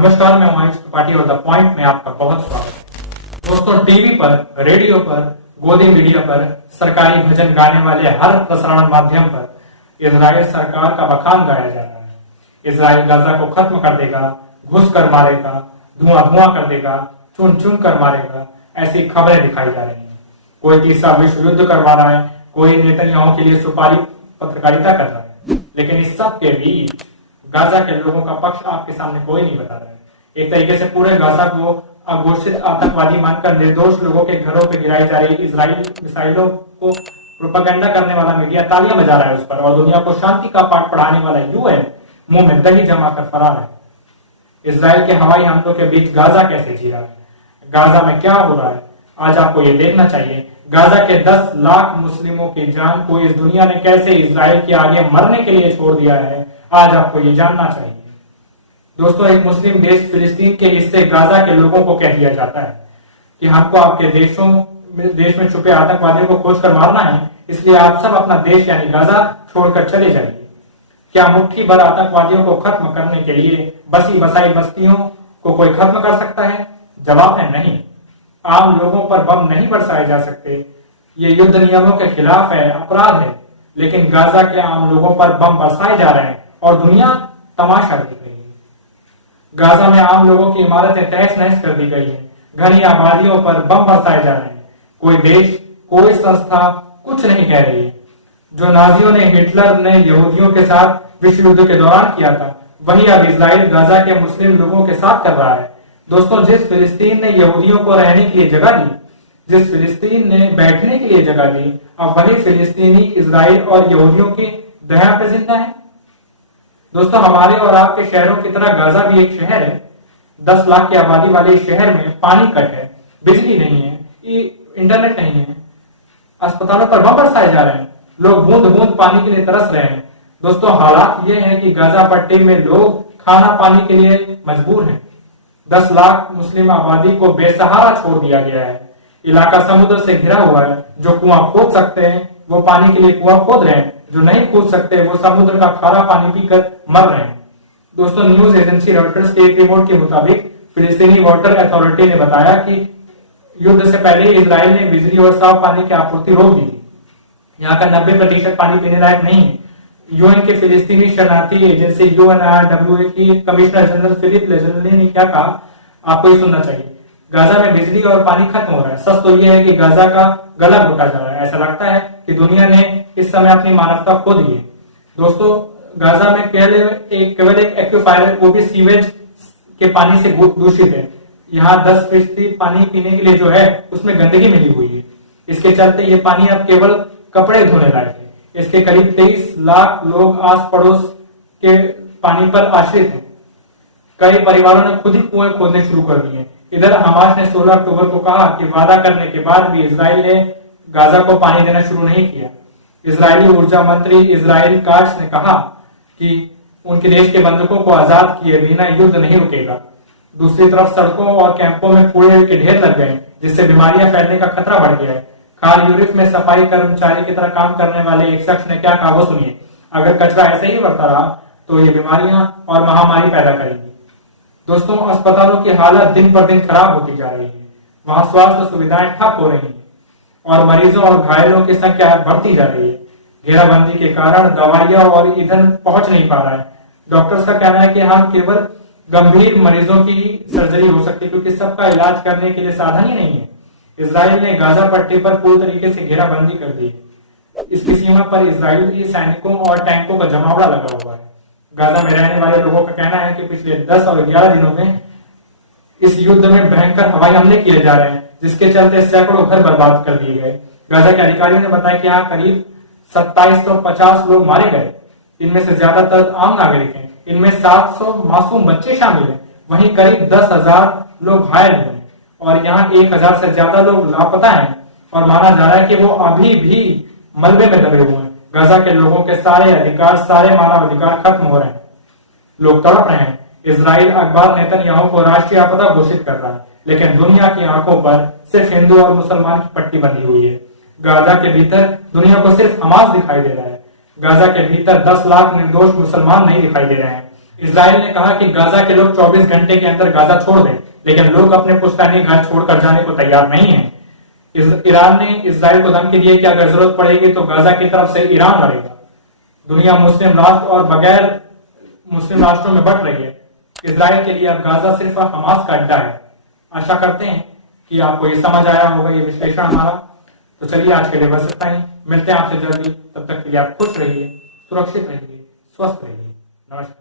नमस्कार, मैं आयुष त्रिपाठी और द पॉइंट में आपका बहुत स्वागत। दोस्तों, टीवी पर, रेडियो पर, गोदी मीडिया पर, सरकारी भजन गाने वाले हर प्रसारण माध्यम पर इजराइल सरकार का बखान गाया जा रहा है। इजराइल गाजा को खत्म कर देगा, घुस कर मारेगा, धुआं धुआं कर देगा, चुन चुन कर मारेगा, ऐसी खबरें दिखाई जा रही हैं। कोई तीसरा विश्व युद्ध करवा रहा है, कोई नेतन्याहू के लिए सुपारी पत्रकारिता कर रहा है, लेकिन इस सब के बीच गाजा के लोगों का पक्ष आपके सामने कोई नहीं बता रहा है। एक तरीके से पूरे गाजा को अघोषित आतंकवादी मानकर निर्दोष लोगों के घरों पर गिराई जा रही इजराइली मिसाइलों को प्रोपेगेंडा करने वाला मीडिया तालियां बजा रहा है उस पर, और दुनिया को शांति का पाठ पढ़ाने वाला यूएन मुंह में दही जमा कर फरार है। इजराइल के हवाई हमलों के बीच गाजा कैसे जी रहा है, गाजा में क्या हो रहा है, आज आपको ये देखना चाहिए। गाजा के 10 लाख मुस्लिमों की जान को इस दुनिया ने कैसे इजराइल के आगे मरने के लिए छोड़ दिया है, आज आपको ये जानना चाहिए। दोस्तों, एक मुस्लिम देश फिलिस्तीन के हिस्से गाजा के लोगों को कह दिया जाता है कि हमको आपके देश में छुपे आतंकवादियों को खोज कर मारना है, इसलिए आप सब अपना देश यानी गाजा छोड़कर चले जाइए। क्या मुट्ठी भर आतंकवादियों को खत्म करने के लिए बसी बसाई बस्तियों को कोई खत्म कर सकता है? जवाब है नहीं। आम लोगों पर बम नहीं बरसाए जा सकते, ये युद्ध नियमों के खिलाफ है, अपराध है। लेकिन गाजा के आम लोगों पर बम बरसाए जा रहे हैं और दुनिया तमाशा देख रही है। गाजा में आम लोगों की इमारतें तहस नहस कर दी गई है, घनी आबादियों पर बम बरसाए जा रहे हैं। कोई देश, कोई संस्था कुछ नहीं कह रही है। जो नाजियों ने, हिटलर ने यहूदियों के साथ विश्व युद्ध के दौरान किया था, वही अब इजराइल गाजा के मुस्लिम लोगों के साथ कर रहा है। दोस्तों, जिस फिलिस्तीन ने यहूदियों को रहने के लिए जगह दी, जिस फिलिस्तीन ने बैठने के लिए जगह दी, अब वही फिलिस्तीनी इजराइल और यहूदियों की दया पे जिंदा है। दोस्तों, हमारे और आपके शहरों की तरह गाजा भी एक शहर है। 10 लाख की आबादी वाले शहर में पानी कट है, बिजली नहीं है, इंटरनेट नहीं है, अस्पतालों पर बम बरसाए जा रहे हैं, लोग बूंद बूंद पानी के लिए तरस रहे हैं। दोस्तों, हालात ये हैं कि गाजा पट्टी में लोग खाना पानी के लिए मजबूर हैं। 10 लाख मुस्लिम आबादी को बेसहारा छोड़ दिया गया है। इलाका समुद्र से घिरा हुआ है। जो कुआं खोद सकते हैं वो पानी के लिए कुआं खोद रहे हैं, जो नहीं खोद सकते वो समुद्र का खारा पानी पीकर मर रहे हैं। दोस्तों, न्यूज एजेंसी रॉयटर्स के एक रिपोर्ट के मुताबिक फिलिस्तीनी वाटर अथॉरिटी ने बताया कि युद्ध से पहले इजराइल ने बिजली और साफ पानी की आपूर्ति रोक दी थी। यहाँ का 90% पानी पीने लायक नहीं है। यूएन के फिलिस्तीनी शरणार्थी एजेंसी UNRWA की कमिश्नर जनरल फिलिप लेजरली ने क्या कहा, आपको ये सुनना चाहिए। गाजा में बिजली और पानी खत्म हो रहा है। सच तो यह है कि गाजा का गला घोटा जा रहा है। ऐसा लगता है कि दुनिया ने इस समय अपनी मानवता खो दी है। दोस्तों, गाजा में केवल एक एक्वाफायर, वो भी सीवेज के पानी से दूषित है। यहाँ 10% पानी पीने के लिए जो है उसमें गंदगी मिली हुई है। इसके चलते ये पानी अब केवल कपड़े धोने लायक है। इसके करीब 23 लाख लोग आस पड़ोस के पानी पर आश्रित हैं। कई परिवारों ने खुद ही कुएं खोदने शुरू कर दिए। इधर हमास ने 16 अक्टूबर को कहा कि वादा करने के बाद भी इजराइल ने गाजा को पानी देना शुरू नहीं किया। इजरायली ऊर्जा मंत्री इजराइल काट्स ने कहा कि उनके देश के बंधकों को आजाद किए बिना युद्ध नहीं रुकेगा। दूसरी तरफ सड़कों और कैंपों में कूड़े के ढेर लग गए, जिससे बीमारियां फैलने का खतरा बढ़ गया है। खार यूनिट में सफाई कर्मचारी की तरह काम करने वाले एक शख्स ने क्या कहा वो सुनिए। अगर कचरा ऐसे ही बढ़ता रहा तो ये बीमारियां और महामारी पैदा करेगी। दोस्तों, अस्पतालों की हालत दिन पर दिन खराब होती जा रही है। वहां स्वास्थ्य सुविधाएं ठप हो रही हैं और मरीजों और घायलों की संख्या बढ़ती जा रही है। घेराबंदी के कारण दवाइयां और ईंधन पहुंच नहीं पा रहा है। डॉक्टर्स का कहना है कि हम केवल गंभीर मरीजों की सर्जरी हो सकती है, क्योंकि सबका इलाज करने के लिए साधन ही नहीं है। इजराइल ने गाजा पट्टी पर पूरी तरीके से घेराबंदी कर दी है। इसकी सीमा पर इजरायली सैनिकों और टैंकों का जमावड़ा लगा हुआ है। गाजा में रहने वाले लोगों का कहना है कि पिछले 10 और 11 दिनों में इस युद्ध में भयंकर हवाई हमले किए जा रहे हैं, जिसके चलते सैकड़ों घर बर्बाद कर दिए गए। गाजा के अधिकारियों ने बताया कि यहाँ करीब 2750 लोग मारे गए। इनमें से ज्यादातर आम नागरिक हैं। इनमें 700 मासूम बच्चे शामिल हैं। वहीं करीब 10,000 लोग घायल हुए और यहाँ 1000 से ज्यादा लोग लापता हैं और माना जा रहा है कि वो अभी भी मलबे में दबे हुए हैं। गाजा के लोगों के सारे अधिकार, सारे मानव अधिकार खत्म हो रहे हैं। लोग तड़प रहे हैं। इजराइल अखबार नेतन्याहू को राष्ट्रीय आपदा घोषित कर रहा है, लेकिन दुनिया की आंखों पर सिर्फ हिंदू और मुसलमान की पट्टी बंधी हुई है। गाजा के भीतर दुनिया को सिर्फ हमास दिखाई दे रहा है। गाजा के भीतर 10 लाख निर्दोष मुसलमान नहीं दिखाई दे रहे हैं। इजराइल ने कहा कि गाजा के लोग 24 घंटे के अंदर गाजा छोड़ दें, लेकिन लोग अपने पुश्तैनी घर छोड़कर जाने को तैयार नहीं है। ईरान ने इजराइल को धमकी दी है कि अगर जरूरत पड़ेगी तो गाजा की तरफ से ईरान लड़ेगा। दुनिया मुस्लिम राष्ट्र और बगैर मुस्लिम राष्ट्रों में बंट रही है। इजराइल के लिए अब गाजा सिर्फ हमास का अड्डा है। आशा करते हैं कि आपको ये समझ आया होगा, ये विश्लेषण हमारा। तो चलिए आज के लिए बस इतना ही। मिलते हैं आपसे जल्दी। तब तक के लिए आप खुश रहिए, सुरक्षित रहिए, स्वस्थ रहिए। नमस्कार।